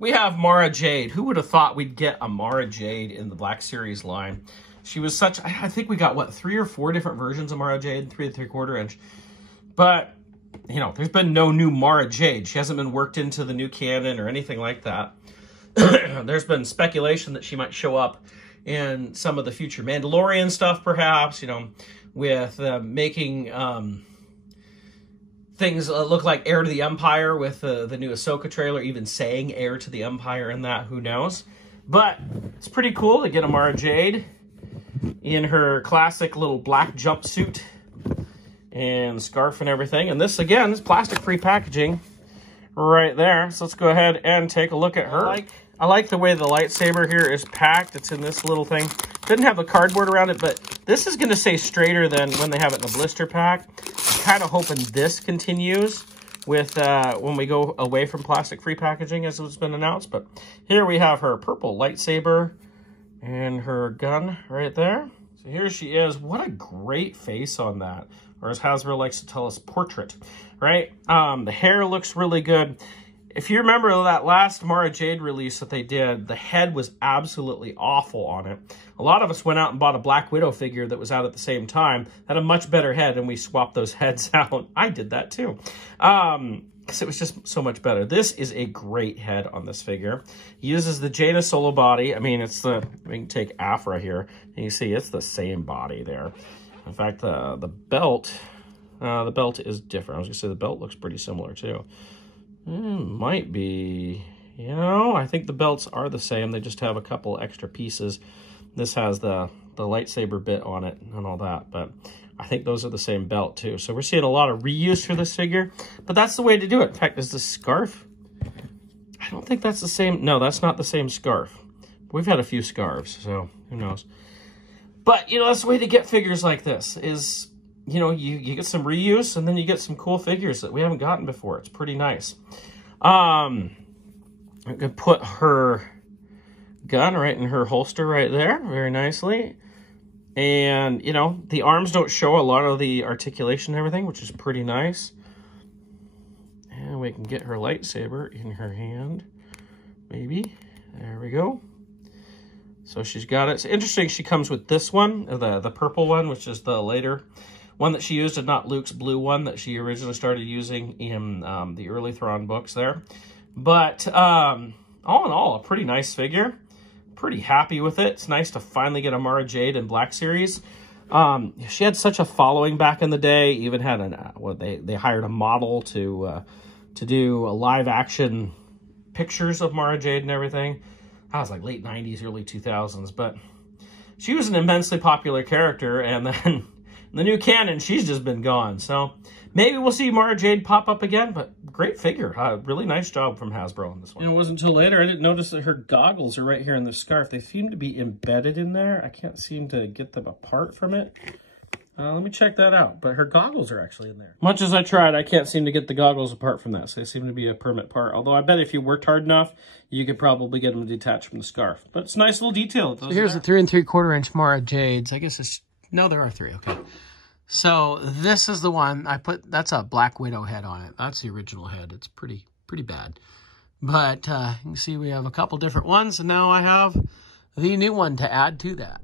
We have Mara Jade. Who would have thought we'd get a Mara Jade in the Black Series line? She was such, I think we got, what, 3 or 4 different versions of Mara Jade, 3 3/4 inch. But, you know, there's been no new Mara Jade. She hasn't been worked into the new canon or anything like that. There's been speculation that she might show up in some of the future Mandalorian stuff, perhaps, you know, with making things look like Heir to the Empire with the new Ahsoka trailer, even saying Heir to the Empire in that, who knows. But it's pretty cool to get a Mara Jade in her classic little black jumpsuit and scarf and everything. And this, again, is plastic-free packaging right there. So let's go ahead and take a look at her. I like the way the lightsaber here is packed. It's in this little thing. Didn't have the cardboard around it, but this is going to stay straighter than when they have it in the blister pack. I'm kind of hoping this continues with when we go away from plastic-free packaging, as it's been announced. But here we have her purple lightsaber and her gun right there. So here she is. What a great face on that. Or as Hasbro likes to tell us, portrait, right? The hair looks really good. If you remember that last Mara Jade release that they did, the head was absolutely awful on it. A lot of us went out and bought a Black Widow figure that was out at the same time, had a much better head, and we swapped those heads out. I did that too, because it was just so much better. This is a great head on this figure. It uses the Jaina Solo body. I mean, it's the, we can take Afra here, and you see it's the same body there. In fact, the belt is different. I was gonna say the belt looks pretty similar too. Might be, you know, I think the belts are the same. They just have a couple extra pieces. This has the lightsaber bit on it and all that, but I think those are the same belt too. So we're seeing a lot of reuse for this figure, but that's the way to do it. In fact, is the scarf? I don't think that's the same. No, that's not the same scarf. We've had a few scarves, so who knows. But, you know, that's the way to get figures like this is, you know, you get some reuse and then you get some cool figures that we haven't gotten before. It's pretty nice. I could put her gun right in her holster right there very nicely. And, you know, the arms don't show a lot of the articulation and everything, which is pretty nice. And we can get her lightsaber in her hand, maybe. There we go. So she's got it. It's interesting, she comes with this one, the purple one, which is the later one that she used, and not Luke's blue one that she originally started using in the early Thrawn books there. But all in all, a pretty nice figure. Pretty happy with it. It's nice to finally get a Mara Jade in Black Series. She had such a following back in the day. Even had they hired a model to do a live action pictures of Mara Jade and everything. That was like late 90s, early 2000s. But she was an immensely popular character, and then in the new canon, she's just been gone. So maybe we'll see Mara Jade pop up again, but great figure. Really nice job from Hasbro on this one. And it wasn't until later I didn't notice that her goggles are right here in the scarf. They seem to be embedded in there. I can't seem to get them apart from it. Let me check that out. But her goggles are actually in there. Much as I tried, I can't seem to get the goggles apart from that. So they seem to be a permanent part. Although I bet if you worked hard enough, you could probably get them detached from the scarf. But it's a nice little detail. So here's the 3 3/4 inch Mara Jades. I guess it's, no, there are 3, okay. So this is the one I put, that's a Black Widow head on it. That's the original head. It's pretty bad. But you can see we have a couple different ones, and now I have the new one to add to that.